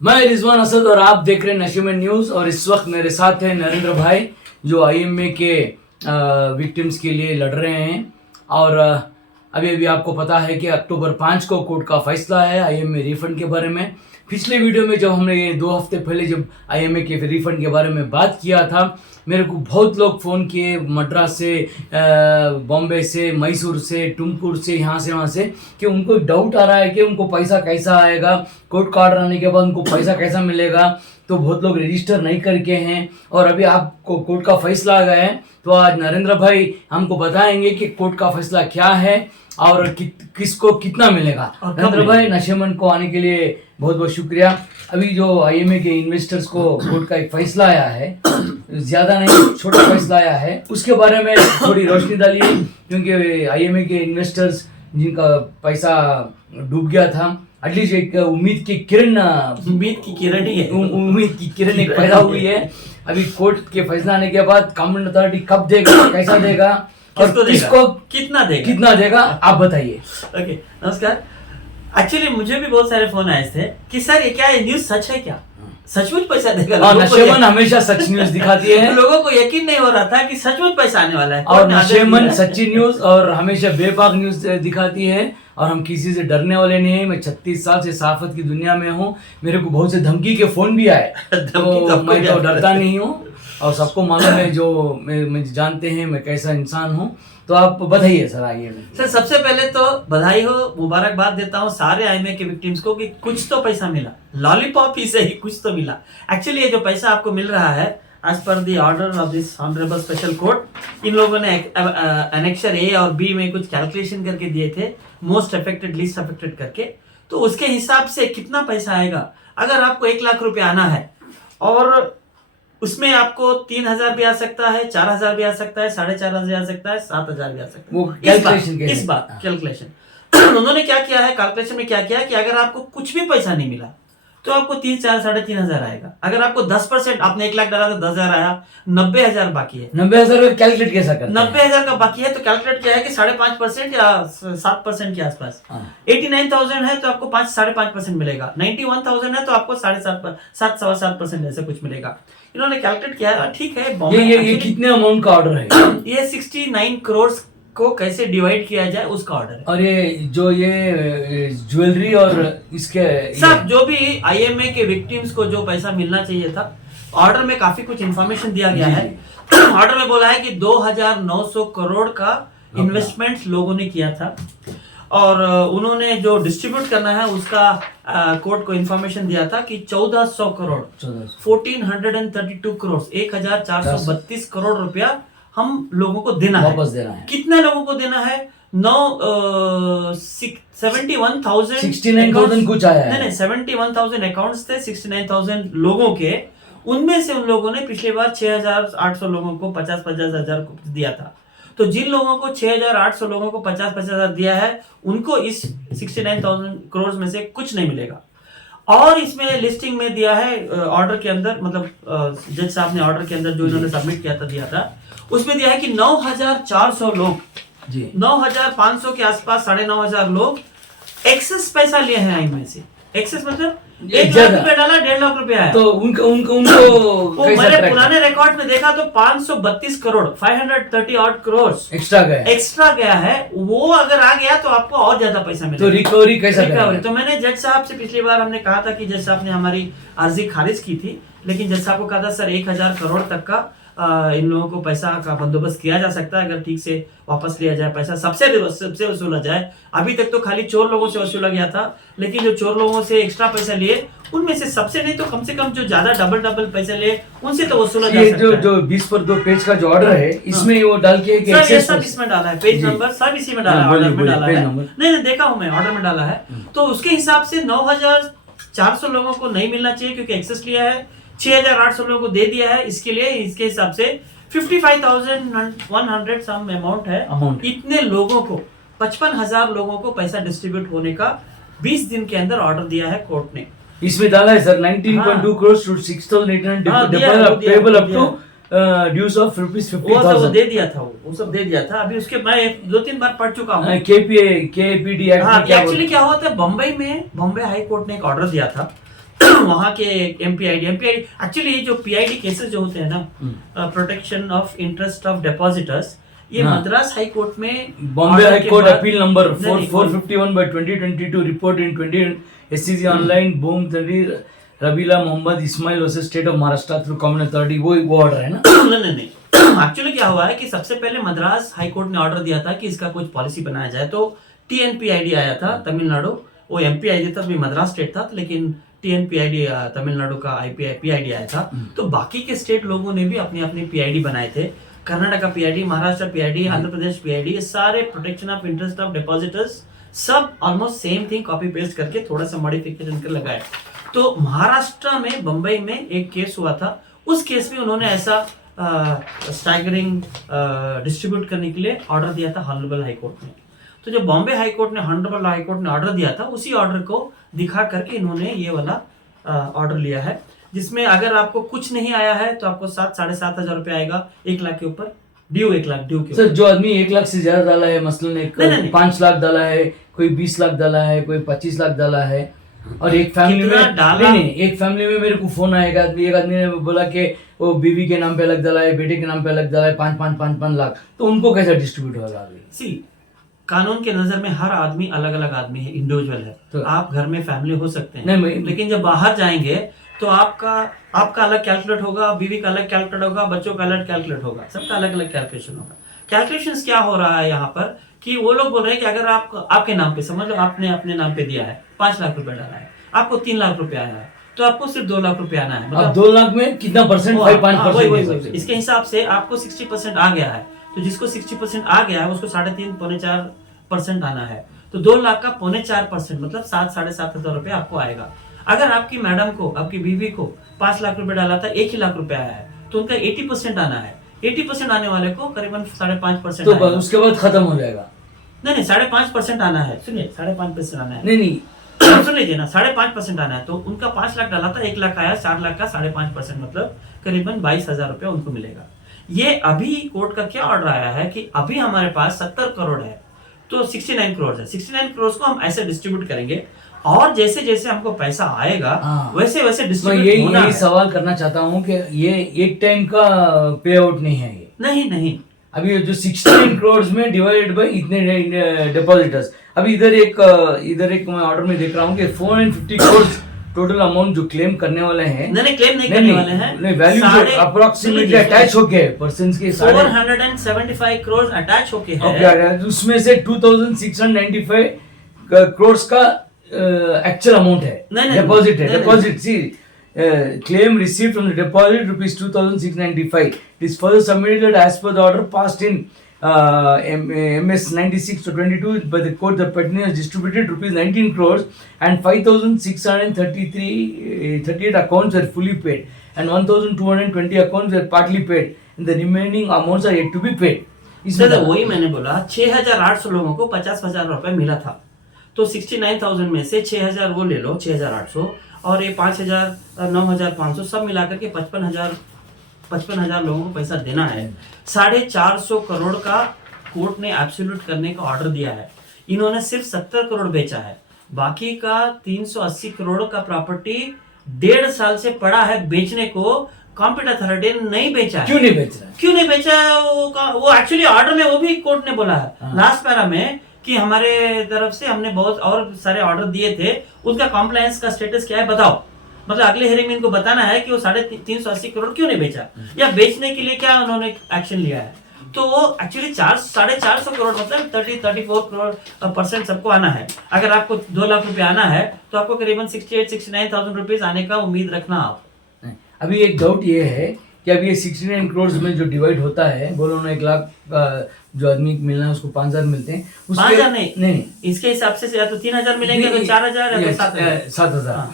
मैं रिजवान असद और आप देख रहे हैं नशीमन न्यूज़। और इस वक्त मेरे साथ हैं नरेंद्र भाई जो आईएमए के विक्टिम्स के लिए लड़ रहे हैं। और अभी अभी आपको पता है कि अक्टूबर 5 को कोर्ट का फैसला है आईएमए रिफंड के बारे में। पिछले वीडियो में जब हमने 2 हफ्ते पहले जब आईएमए के रिफंड के बारे में बात किया था, मेरे को बहुत लोग फ़ोन किए मद्रास से, बॉम्बे से, मैसूर से, टुमकुर से, यहाँ से वहाँ से, कि उनको डाउट आ रहा है कि उनको पैसा कैसा आएगा, कोर्ट का ऑर्डर आने के बाद उनको पैसा कैसा मिलेगा। तो बहुत लोग रजिस्टर नहीं करके हैं और अभी आपको कोर्ट का फैसला आ गया है। तो आज नरेंद्र भाई हमको बताएंगे कि कोर्ट का फैसला क्या है और किसको कितना मिलेगा। नरेंद्र भाई, नशेमन को आने के लिए बहुत बहुत शुक्रिया। अभी जो आईएमए के इन्वेस्टर्स को कोर्ट का एक फैसला आया है, ज्यादा नहीं छोटा फैसला आया है, उसके बारे में थोड़ी रोशनी डालिए, क्योंकि आईएमए के इन्वेस्टर्स जिनका पैसा डूब गया था, एटलीस्ट एक उम्मीद की किरण ही है, उम्मीद की किरण एक पैदा हुई है। अभी कोर्ट के फैसला आने के बाद कॉम्पिटेंट अथॉरिटी कब देगा, कैसा देगा और किसको कितना देगा आप बताइए। ओके, नमस्कार। एक्चुअली मुझे भी बहुत सारे फोन आए थे कि सर ये क्या न्यूज सच है क्या, सचमुच पैसा देगा। नशेमन हमेशा सच न्यूज दिखाती है। लोगों को यकीन नहीं हो रहा था कि सचमुच पैसा आने वाला है। और नशेमन सच्ची न्यूज और हमेशा बेबाक न्यूज दिखाती है और हम किसी से डरने वाले नहीं है। मैं 36 साल से सहाफत की दुनिया में हूँ, मेरे को बहुत से धमकी के फोन भी आए, तो मैं तो डरता नहीं हूँ और सबको मालूम है, जो मैं जानते हैं मैं कैसा इंसान हूँ। तो आप बताइए सर। आइए सर, सबसे पहले तो बधाई हो, मुबारकबाद देता हूँ सारे आईएमए के विक्टिम्स को कि कुछ तो पैसा मिला, लॉलीपॉप ही सही, कुछ तो मिला। एक्चुअली ये जो पैसा आपको मिल रहा है as per the order of this honourable special court, इन लोगों ने एनेक्चर ए और बी में कुछ कैलकुलेशन करके दिए थे, मोस्ट अफेक्टेड लीस्ट अफेक्टेड करके। तो उसके हिसाब से कितना पैसा आएगा, अगर आपको 1 लाख रुपए आना है और उसमें आपको 3,000 भी आ सकता है, 4,000 भी आ सकता है, 4,500 भी आ सकता है, 7,000 भी आ सकता है। वो कैलकुलेशन इस बात कैलकुलेशन उन्होंने क्या किया है, कैलकुलेशन में क्या किया है कि अगर आपको कुछ भी पैसा नहीं मिला तो आपको 3, 4, 3,500 आएगा। अगर आपको 10%, आपने 1 लाख डाला तो 10,000 आया, 90,000 बाकी है। 90,000 कैलकुलेट कैसा करते हैं? 90,000 का बाकी है तो कैलकुलेट किया है कि 5.5% या 7% के आसपास। 89,000 है तो आपको 5.5% मिलेगा। 91,000 है तो आपको 7.5% ऐसे कुछ मिलेगा। इन्होंने कैलकुलेट किया है। ठीक है, ये कितने अमाउंट का ऑर्डर है? ये 69 करोड़ को कैसे डिवाइड किया जाए उसका ऑर्डर है। और ये ज्वेलरी और इसके सब जो भी आईएमए के विक्टिम्स को जो पैसा मिलना चाहिए था, ऑर्डर में काफी कुछ इंफॉर्मेशन दिया गया है। ऑर्डर में बोला है कि 2,900 करोड़ का इन्वेस्टमेंट लोगों ने किया था और उन्होंने जो डिस्ट्रीब्यूट करना है उसका कोर्ट को इंफॉर्मेशन दिया था कि 1,400 करोड़ 1,432 करोड़ 1,432 करोड़ रुपया हम लोगों को देना है। वापस देना है। कितने लोगों को देना है? 69,000 कुछ आया है। नहीं, 71,000 अकाउंट्स थे, 69,000 लोगों के। उनमें से उन लोगों ने पिछली बार 6,800 लोगों को 50,000 दिया था। तो जिन लोगों को 6,800 लोगों को 50,000 दिया है, उनको इस 69,000 करोड़ में से कुछ नहीं मिलेगा। और इसमें लिस्टिंग में दिया है ऑर्डर के अंदर, मतलब जज साहब ने ऑर्डर के अंदर जो इन्होंने सबमिट किया था उसमें दिया है कि 9,400 लोग, 9,500 के आसपास 9,500 लोग एक्सेस पैसा लिए हैं आईएमए से। एक्सेस मतलब 1 लाख रुपए डाला, 1.5 लाख रुपए आया। तो उनको मैंने पुराने रिकॉर्ड में देखा तो 532 करोड़ 530 odd करोड़ एक्स्ट्रा गया है। वो अगर आ गया तो आपको और ज्यादा पैसा मिलेगा। तो रिकवरी कैसा करेंगे? तो मैंने जज साहब से पिछली बार हमने कहा था कि जज साहब ने हमारी अर्जी खारिज की थी, लेकिन जज साहब को कहा था सर 1,000 करोड़ तक का इन लोगों को पैसा का बंदोबस्त किया जा सकता है अगर ठीक से वापस लिया जाए, पैसा सबसे वसूला जाए। अभी तक तो खाली चोर लोगों से वसूला गया था, लेकिन जो चोर लोगों से एक्स्ट्रा पैसा लिए उनमें से सबसे नहीं तो कम से कम जो ज्यादा डबल पैसे लिए उनसे तो वसूला जा सकता है। जो 20 पर 2 पेज का जो ऑर्डर है, इसमें वो डाल के सब इसमें डाला है, पेज नंबर सब इसी में डाला है, ऑर्डर में डाला है। नहीं देखा हूं मैं, ऑर्डर में डाला है। तो उसके हिसाब से 9,400 लोगों को नहीं मिलना चाहिए क्योंकि एक्सेस लिया है, 6,800 लोगों को दे दिया है। इसके लिए इसके हिसाब से 55,100 सम अमाउंट है। इतने लोगों को 55,000 लोगों को पैसा डिस्ट्रीब्यूट होने का 20 दिन के अंदर ऑर्डर दिया है कोर्ट ने। इसमें डाला है sir 19.2 crores to 6,800 payable up to dues of ₹50,000। वो दे दिया था, वो सब दे दिया था। अभी उसके मैं 2-3 बार पढ़ चुका हूँ। KPD एक्ट एक्चुअली क्या हुआ था, बम्बई हाई कोर्ट ने एक ऑर्डर दिया था वहाँ के एमपीआईडी एक्चुअली ये जो पीआईडी केसेस जो होते हैं ना, protection of interest of depositors, ये मद्रास हाई कोर्ट में Bombay high court appeal number नहीं, 451 by 2022 report in 20 SCC online Bom तरीर रबीला Mohammad Ismail versus state of Maharashtra through common authority, वो ऑर्डर है ना? नहीं एक्चुअली क्या हुआ है कि सबसे पहले मद्रास हाई कोर्ट ने ऑर्डर दिया था कि इसका कुछ पॉलिसी बनाया जाए, तो TNPID आया था तमिलनाडु, वो MPID था, अभी मद्रास स्टेट था, लेकिन TNPID तमिलनाडु का PID आया था। तो बाकी के स्टेट लोगों ने भी अपनी अपनी PID बनाए थे, Karnataka PID, Maharashtra PID, Andhra Pradesh PID, ये सारे protection of interest of depositors, सब almost same thing copy paste करके थोड़ा सा मॉडिफिकेशन कर लगाए। तो महाराष्ट्र में बंबई में एक केस हुआ था, उस केस में उन्होंने ऐसा स्टैगरिंग डिस्ट्रीब्यूट करने के लिए ऑर्डर दिया था हॉनरेबल हाई कोर्ट ने। तो जब बॉम्बे हाई कोर्ट ने हॉनरेबल हाई कोर्ट ने ऑर्डर दिया था, उसी ऑर्डर को दिखा करके इन्होंने ये वाला ऑर्डर लिया है, जिसमें अगर आपको कुछ नहीं आया है तो आपको 7,500 रुपये आएगा 1 लाख के ऊपर, ड्यू 1 लाख ड्यू के सर। जो आदमी 1 लाख से ज्यादा डाला है, मसलन एक नहीं। 5 लाख डाला है, कोई 20 लाख डाला है, कोई 25 लाख डाला है, और एक फैमिली में नहीं, एक फैमिली में मेरे को फोन आएगा, एक आदमी ने बोला कि वो बीवी के नाम पे अलग डाला है, बेटे के नाम पे अलग डाला है, 5 लाख, तो उनको कैसा डिस्ट्रीब्यूट होगा? सी कानून के नजर में हर आदमी अलग अलग आदमी है, इंडिविजुअल है। तो आप घर में फैमिली हो सकते हैं, लेकिन जब बाहर जाएंगे तो आपका अलग कैलकुलेट होगा, बीवी का अलग कैलकुलेट होगा, बच्चों का अलग कैलकुलेट होगा, सबका अलग अलग कैलकुलेशन होगा। कैलकुलेशन क्या हो रहा है यहाँ पर कि वो लोग बोल रहे हैं कि अगर आपके नाम पे, समझ लो आपने अपने नाम पे दिया है, 5 लाख रुपए डाला है, आपको 3 लाख रुपए आया है, तो आपको सिर्फ 2 लाख रुपए आना है। मतलब 2 लाख में कितना परसेंट? 5%। इसके हिसाब से आपको 60% आ गया है, तो जिसको 60% आ गया है उसको 3.5 पौने 4% आना है। तो 2 लाख का 4.5% मतलब 7,500 रुपए आपको आएगा। अगर आपकी मैडम को, आपकी बीवी को 5 लाख रुपए डाला था, 1 ही लाख रुपए आया है, तो उनका 80% आना है। 80% आने वाले को करीबन 5.5%। तो उसके बाद खत्म हो जाएगा? नहीं 5.5% आना है, सुनिए 5.5% आना है। नहीं सुन लीजिए ना, 5.5% आना है। तो उनका 5 लाख डाला था, 1 लाख आया, 4 लाख का 5.5% मतलब करीबन 22,000 रुपए उनको मिलेगा। ये अभी कोर्ट का क्या ऑर्डर आया है कि अभी हमारे पास 70 करोड़ है, तो 69 करोड़ है, 69 करोड़ को हम ऐसे डिस्ट्रीब्यूट करेंगे, और जैसे जैसे हमको पैसा आएगा वैसे वैसे डिस्ट्रीब्यूट होना है। यही सवाल करना चाहता हूँ कि ये एक टाइम का पे आउट नहीं है ये? नहीं अभी जो 69 करोड़ में डिवाइडेड बाय इतने डिपॉजिटर्स, अभी इधर एक मैं ऑर्डर में देख रहा हूँ कि 450 करोड़ टोटल अमाउंट जो क्लेम करने वाले हैं। नहीं क्लेम नहीं करने वाले हैं, नहीं वैल्यू जो अप्रोक्सीमेटली अटैच हो गए पर्सन्स के 475 करोड़ अटैच हो के है, उसमें से 2,695 करोड़ का एक्चुअल अमाउंट है, डिपॉजिट है। डिपॉजिट सी claim received from the deposit rupees 2,695. It is further submitted as per the order passed in MS 96/22 by the court. The petitioner has distributed rupees 19 crores and 5,638 accounts were fully paid and 1,220 accounts were partly paid and the remaining amounts are yet to be paid. Sir वही मैंने बोला, 6,800 लोगों को 50,000 रुपए मिला था, तो 69,000 में से 6,000 वो ले लो, 6,800 और ये 5,000 9,500 सब मिलाकर के 55,000 लोगों को पैसा देना है। 450 करोड़ का कोर्ट ने एब्सोल्यूट करने का ऑर्डर दिया है। इन्होंने सिर्फ 70 करोड़ बेचा है, बाकी का 380 करोड़ का प्रॉपर्टी 1.5 साल से पड़ा है बेचने को। कॉम्पिटेंट अथॉरिटी ने नहीं बेचा है। क्यों नहीं बेच रहा? क्यों नहीं बेचा? वो एक्चुअली ऑर्डर में वो भी कोर्ट ने बोला है लास्ट पैरा में कि हमारे तरफ से हमने बहुत और सारे ऑर्डर दिए थे, उसका कॉम्प्लायंस का स्टेटस क्या है बताओ। मतलब अगले हेयरिंग में इनको बताना है कि वो 380 करोड़ क्यों नहीं बेचा या बेचने के लिए क्या उन्होंने एक्शन लिया है। तो वो एक्चुअली 450 करोड़ मतलब 34 करोड़ % सबको आना है। अगर आपको 2 लाख रुपए आना है तो आपको करीबन 69,000 रुपीज आने का उम्मीद रखना। आप अभी एक डाउट ये है कि अभी ये 69 करोड़ में जो डिवाइड होता है, बोलो ना 1 लाख जो आदमी मिलना है उसको 5,000 मिलते हैं, 5,000 नहीं, इसके हिसाब से या तो 3,000 मिलेंगे, तो 4,000 या तो 7,000।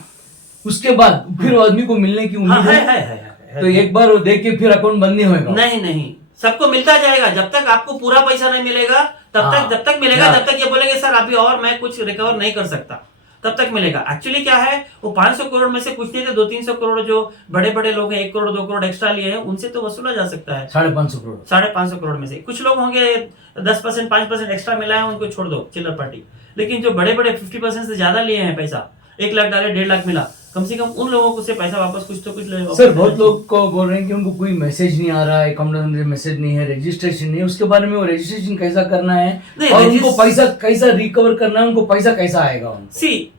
उसके बाद फिर आदमी को मिलने की उम्मीद है, तो एक बार वो देख के फिर अकाउंट बंद नहीं होगा? नहीं, सबको मिलता जाएगा। जब तक आपको पूरा पैसा नहीं मिलेगा जब तक मिलेगा, जब तक ये बोलेंगे सर अभी और मैं कुछ रिकवर नहीं कर सकता, तब तक मिलेगा। एक्चुअली क्या है, वो 500 करोड़ में से कुछ नहीं थे, 200-300 करोड़ जो बड़े बड़े लोग हैं, 1 करोड़ 2 करोड़ एक्स्ट्रा लिए हैं, उनसे तो वसूला जा सकता है। 550 करोड़ में से कुछ लोग होंगे 10% 5% एक्स्ट्रा मिला है, उनको छोड़ दो, चिल्लर पार्टी। लेकिन जो बड़े बड़े 50% से ज्यादा लिए हैं पैसा, 1 लाख डाले 1.5 लाख मिला, कम से कम उन लोगों को से पैसा वापस कुछ तो कुछ ले वापस सर लेना बहुत चाहिए। लोग को बोल रहे हैं कि उनको कोई मैसेज नहीं आ रहा है, अकाउंट में मैसेज नहीं है, रजिस्ट्रेशन नहीं है, उसके बारे में वो रजिस्ट्रेशन कैसा करना है नहीं, और उनको पैसा कैसा रिकवर करना है, उनको पैसा कैसा आएगा उनको? सी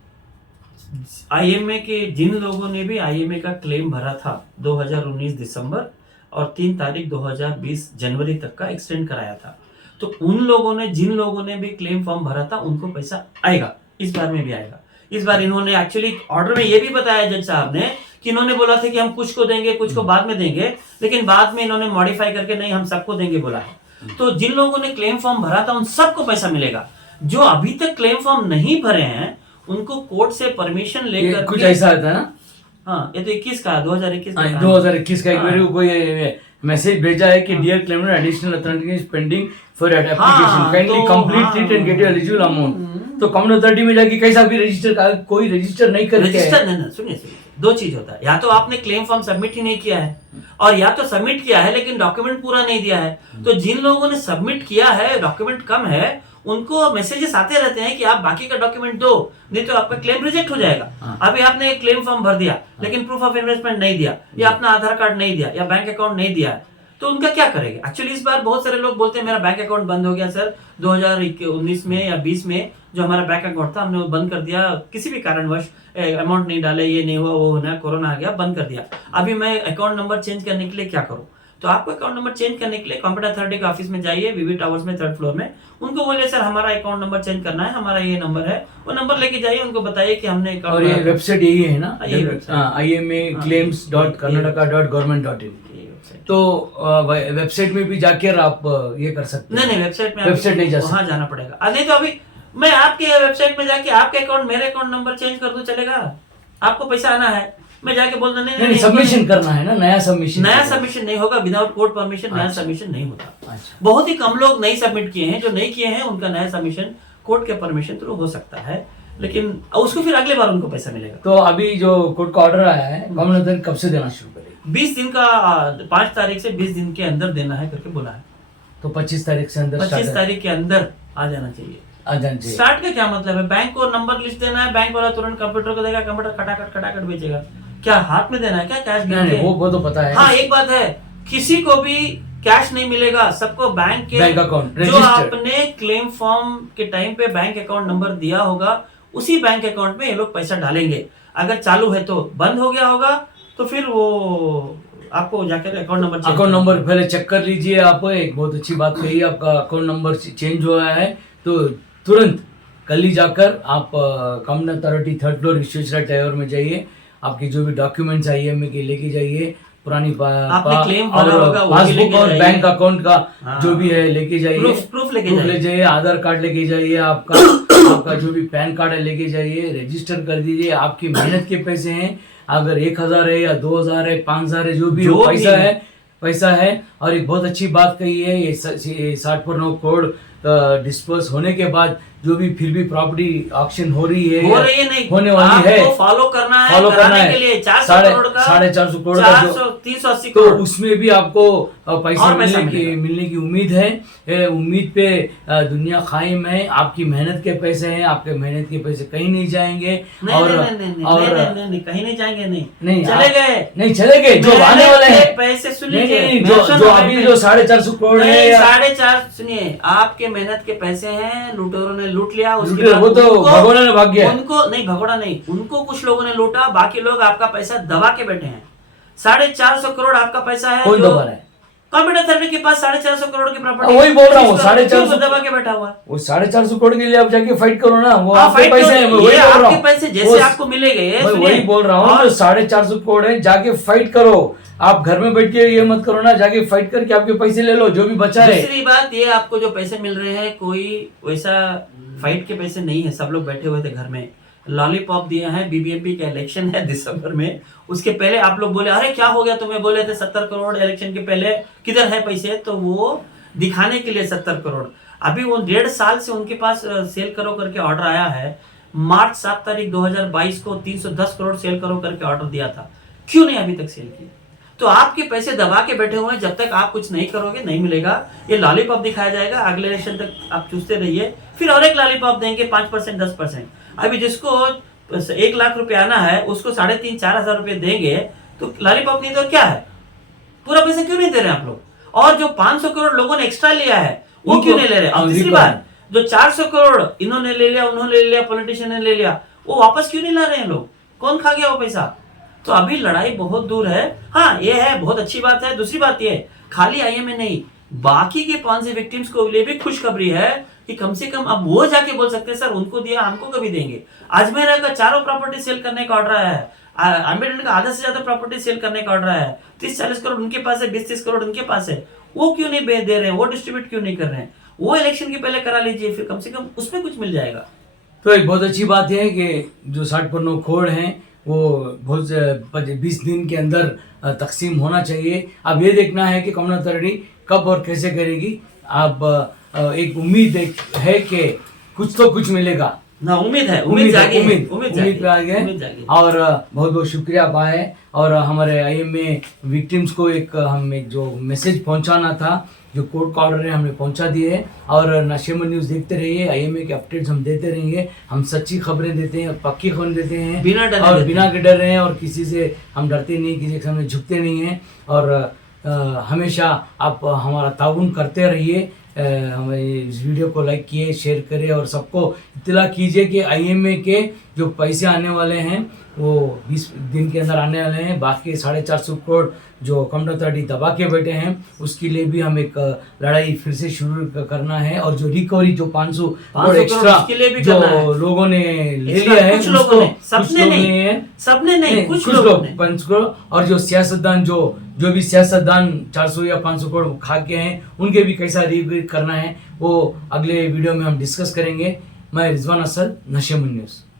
आईएमए के जिन लोगों ने भी आईएमए का क्लेम भरा था 2019 दिसंबर और 3 तारीख 2020 जनवरी तक का एक्सटेंड कराया था, तो उन लोगों ने जिन लोगों ने भी क्लेम फॉर्म भरा था उनको पैसा आएगा, इस बार में भी आएगा। इस बार इन्होंने एक्चुअली ऑर्डर में ये भी बताया जज साहब ने कि इन्होंने बोला था कि हम कुछ को देंगे कुछ को बाद में देंगे, लेकिन बाद में इन्होंने मॉडिफाई करके नहीं हम सबको देंगे बोला है। तो जिन लोगों ने क्लेम फॉर्म भरा था उन सबको पैसा मिलेगा। जो अभी तक क्लेम फॉर्म नहीं भरे हैं उनको कोर्ट से परमिशन ये लेकर कुछ ऐसा आता है ना? हाँ, ये तो 21 का 2021 का 2021 का एक हाँ। मेरे को कोई मैसेज भेजा है कि dear claimer additional authority is pending for application, kindly to complete it and get your eligible amount. तो कॉमन अथॉरिटी में जाके कैसा भी रजिस्टर, कोई रजिस्टर नहीं करके रजिस्टर नहीं, सुनिए दो चीज होता है, या तो आपने क्लेम फॉर्म सबमिट ही नहीं किया है और या तो सबमिट किया है लेकिन डॉक्यूमेंट पूरा नहीं दिया है। तो जिन लोगों ने सबमिट किया है डॉक्यूमेंट कम है उनको मैसेजेस आते रहते हैं कि आप बाकी का डॉक्यूमेंट दो नहीं तो आपका क्लेम रिजेक्ट हो जाएगा। अभी आपने एक क्लेम फॉर्म भर दिया लेकिन प्रूफ ऑफ इन्वेस्टमेंट नहीं दिया या अपना आधार कार्ड नहीं दिया या बैंक अकाउंट नहीं दिया है, तो उनका क्या करेंगे? एक्चुअली इस बार बहुत सारे लोग बोलते हैं मेरा बैंक अकाउंट बंद हो गया सर 2019 में या 20 में जो हमारा बैंक अकाउंट था हमने वो बंद कर दिया, किसी भी कारणवश अमाउंट नहीं डाले, ये नहीं हुआ वो होना, कोरोना आ गया, बंद कर दिया। अभी मैं अकाउंट नंबर चेंज करने के लिए क्या करूं? तो आपको अकाउंट नंबर चेंज करने के लिए कॉम्पिटेंट अथॉरिटी के ऑफिस में जाइए, वीवी टावर्स में 3rd फ्लोर में, उनको बोलिए सर हमारा अकाउंट नंबर चेंज करना है, हमारा ये नंबर है, वो नंबर लेके जाइए, उनको बताइए कि हमने और ये वेबसाइट यही है ना, यही वेबसाइट IMAclaims.karnataka.government.in। तो वेबसाइट में भी जाके आप ये कर सकते हैं। नहीं वेबसाइट में वेबसाइट नहीं जा सकते, वहां जाना पड़ेगा। नहीं तो अभी मैं आपके वेबसाइट में जाके आपके अकाउंट मेरे अकाउंट नंबर चेंज कर दूं चलेगा? आपको पैसा आना है, मैं जाके बोल दूं नहीं सबमिशन करना है ना, नया सबमिशन नहीं होगा, विदाउट कोर्ट परमिशन नया सबमिशन नहीं होता। अच्छा। बहुत ही कम लोग नहीं सबमिट किए हैं, जो नहीं किए हैं उनका नया सबमिशन कोर्ट के परमिशन थ्रू हो सकता है, लेकिन उसको फिर अगले बार उनको पैसा मिलेगा। तो अभी जो कोर्ट का ऑर्डर आया है कॉमन अथॉरिटी कब से देना शुरू करेगी? 20 दिन का 5 तारीख से 20 दिन के अंदर देना है करके बोला है। तो 25 तारीख से अंदर 25 तारीख के अंदर आ जाना चाहिए। आ जाना चाहिए। स्टार्ट का क्या मतलब है? बैंक को नंबर लिस्ट देना है, बैंक वाला तुरंत कंप्यूटर को देगा, कंप्यूटर खटाखट बेचेगा। क्या हाथ में देना है क्या कैश? नहीं वो तो पता है। हाँ, एक बात है, किसी को भी कैश नहीं मिलेगा, सबको बैंक के बैंक अकाउंट जो आपने क्लेम फॉर्म के टाइम पे बैंक अकाउंट नंबर दिया होगा उसी बैंक अकाउंट में ये लोग पैसा डालेंगे। अगर चालू है तो बंद हो गया होगा तो फिर वो आपको जाकर अकाउंट नंबर पहले चेक कर लीजिए। आप एक बहुत अच्छी बात कही, आपका अकाउंट नंबर चेंज हुआ है तो तुरंत कल ही जाकर आप common authority 3rd floor Visvesvaraya tower में जाइए, आपके जो भी डॉक्यूमेंट्स IMA के लेके जाइए, पुरानी पासबुक और बैंक अकाउंट का जो भी है लेके जाइए, प्रूफ ले जाइए, आधार कार्ड लेके जाइए, आपका जो भी पैन कार्ड है लेके जाइए, रजिस्टर कर दीजिए। आपकी मेहनत के पैसे हैं, अगर 1000 है या 2000 है 5000 है जो भी पैसा है। और एक बहुत अच्छी बात कही है, ये 60 पर 9 करोड़ डिस्पर्स होने के बाद जो भी फिर भी प्रॉपर्टी ऑक्शन हो रही है नहीं होने वाली है, फॉलो करना है के लिए 400 करोड़ का 450 करोड़ का 380 तो करोड़ उसमें भी आपको पैसा मिलने की उम्मीद है। उम्मीद पे दुनिया कायम है। आपकी मेहनत के पैसे हैं, आपके मेहनत के पैसे कहीं नहीं जाएंगे। नहीं, कहीं नहीं जाएंगे, नहीं चले गए जो आने वाले हैं पैसे। सुनिए जो अभी जो 450 करोड़ है, 4.5 सुनिए, आपके मेहनत के पैसे हैं, लुटेरों ने लूट लिया, उसके बाद वो तो भगोड़ा ने भाग गया। उनको नहीं, भगोड़ा नहीं, उनको कुछ लोगों ने लूटा, बाकी लोग आपका पैसा दबा के बैठे हैं। 450 करोड़ आपका पैसा है, कौन दबा रहा है? कॉम्पिटेंट अथॉरिटी के पास 450 करोड़ की प्रॉपर्टी, वही बोल रहा हूँ, 450 दबा के बैठा हुआ है। वो 450 करोड़ के लिए आप जाके फाइट करो ना, वो आपके पैसे हैं, वही बोल रहा हूँ। आपके पैसे जैसे आपको मिलेंगे, वही बोल रहा हूँ, 450 करोड़ है, जाके फाइट करो। आप घर में बैठ के ये मत करो ना, जाके फाइट करके आपके पैसे ले लो जो भी बचा है। दूसरी बात ये, आपको जो पैसे मिल रहे हैं कोई वैसा फाइट के पैसे नहीं है, सब लोग बैठे हुए थे घर में, लॉलीपॉप दिए हैं। BBMP का इलेक्शन है दिसंबर में, उसके पहले आप लोग बोले अरे क्या हो गया, तुम्हें बोले थे 70 करोड़ इलेक्शन के पहले, किधर है पैसे? तो वो दिखाने के लिए 70 करोड़। अभी वो 1.5 साल से उनके पास सेल करो करके ऑर्डर आया है। मार्च 7 तारीख 2022 को 310 करोड़ सेल करो करके ऑर्डर दिया था, क्यों नहीं अभी तक सेल किया? तो आपके पैसे दबा के बैठे हुए हैं, जब तक आप कुछ नहीं करोगे नहीं मिलेगा। ये लॉलीपॉप दिखाया जाएगा, अगले इलेक्शन तक आप चूसते रहिए, फिर और एक लॉलीपॉप देंगे 5% 10%। अभी जिसको 1 लाख रुपए आना है, उसको 3,500-4,000 रुपए देंगे तो लॉलीपॉप नहीं तो क्या है? पूरा पैसा क्यों नहीं दे रहे हैं आप लोग? और जो 500 करोड़ लोगों ने एक्स्ट्रा लिया है वो उनको- क्यों नहीं ले रहे? और तीसरी उनको- बात, जो 400 करोड़ इन्होंने ले लिया, उन्होंने ले लिया, पॉलिटिशियन ने ले लिया, वो वापस क्यों नहीं ला रहे हैं लोग? कौन खा गया वो पैसा? तो अभी लड़ाई बहुत दूर है। हाँ, ये है, बहुत अच्छी बात है। दूसरी बात ये, खाली आईएमए नहीं, बाकी के 500 विक्टिम्स को लिए भी खुशखबरी है कि कम से कम अब वो जाके बोल सकते हैं सर उनको दिया, हमको कभी देंगे। अजमेरा का चारों प्रॉपर्टी सेल करने का ऑर्डर है, अम्बेडकर का आधा से ज्यादा प्रॉपर्टी सेल करने का ऑर्डर है, 30-40 करोड़ उनके पास है, 20-30 करोड़ उनके पास है। वो क्यों नहीं दे रहे हैं? वो डिस्ट्रीब्यूट क्यों नहीं कर रहे हैं? वो इलेक्शन के पहले करा लीजिए, फिर कम से कम उसमें कुछ मिल जाएगा। तो एक बहुत अच्छी बात है कि जो 60 पन्नों खोड़ हैं वो बहुत 20 दिन के अंदर तकसीम होना चाहिए। अब ये देखना है कि कमला तरड़ी कब और कैसे करेगी। अब एक उम्मीद है कि कुछ तो कुछ मिलेगा। ना उम्मीद है, उम्मीद जागी है, उम्मीद उम्मीद पे आ गए। उम्मीद जागी। और बहुत बहुत शुक्रिया आप आए और हमारे आईएमए विक्टिम्स को हम एक जो मैसेज पहुंचाना था, जो कोर्ट का ऑर्डर है, हमने पहुंचा दिए। और नशेमन न्यूज़ देखते रहिए, आईएमए के अपडेट्स हम देते रहेंगे। हम सच्ची खबरें देते हैं, पक्की खबरें देते हैं, बिना डरे और देते बिना के डर रहे हैं, और किसी से हम डरते नहीं, किसी के सामने झुकते नहीं हैं। और हमेशा आप हमारा ताउन करते रहिए। हमें इस वीडियो को लाइक किए, शेयर करें और सबको इत्तला कीजिए कि आईएमए के जो पैसे आने वाले हैं वो 20 दिन के अंदर आने वाले हैं। बाकी 450 करोड़ जो कमला तरड़ी दबा के बैठे हैं उसके लिए भी हम एक लड़ाई फिर से शुरू करना है। और जो रिकवरी जो 500 करोड़ एक्स्ट्रा उसके लिए भी जो करना है। लोगों ने ले लिया है, कुछ लोगों ने, कुछ सबने लोग नहीं, हैं, सबने नहीं, कुछ लोग लोगों ने। 5 करोड़। और जो सियासतदान जो भी सियासतदान 400 या 500 करोड़ खा के हैं, उनके भी कैसा रिकवरी करना है वो अगले वीडियो में हम डिस्कस करेंगे। मैं रिजवान असद, नशेमन न्यूज़।